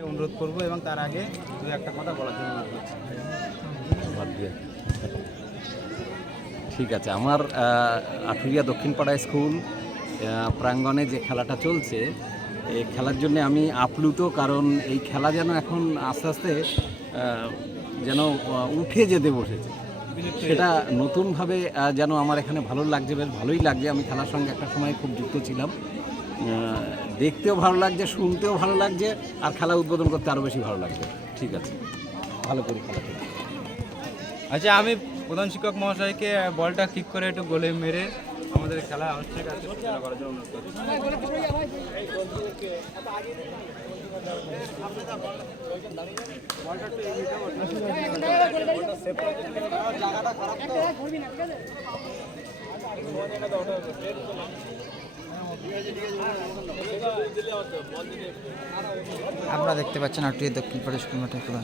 অনুরোধ করব এবং তার আগে দু একটা কথা বলার জন্য ঠিক আছে, আমার আঠুরিয়া দক্ষিণপাড়া স্কুল প্রাঙ্গণে যে খেলাটা চলছে এই খেলার জন্য আমি আপ্লুত, কারণ এই খেলা যেন এখন আস্তে আস্তে যেন উঠে যেতে বসেছে। সেটা নতুনভাবে যেন আমার এখানে ভালো লাগছে, বেশ ভালোই লাগছে। আমি খেলার সঙ্গে একটা সময় খুব যুক্ত ছিলাম। দেখতেও ভালো লাগছে শুনতেও ভালো লাগছে আর খেলা উদ্বোধন করতে আরও বেশি ভালো লাগছে। ঠিক আছে। ভালো করে খেলা। আচ্ছা আমি প্রধান শিক্ষক মহাশয়কে বলটা কিক করে একটু গোলে মেরে আমাদের খেলা আনুষ্ঠানিক করার জন্য অনুরোধ করছি। আপনারা দেখতে পাচ্ছেন আটটি দক্ষিণ প্রদেশ কুমার ঠাকুর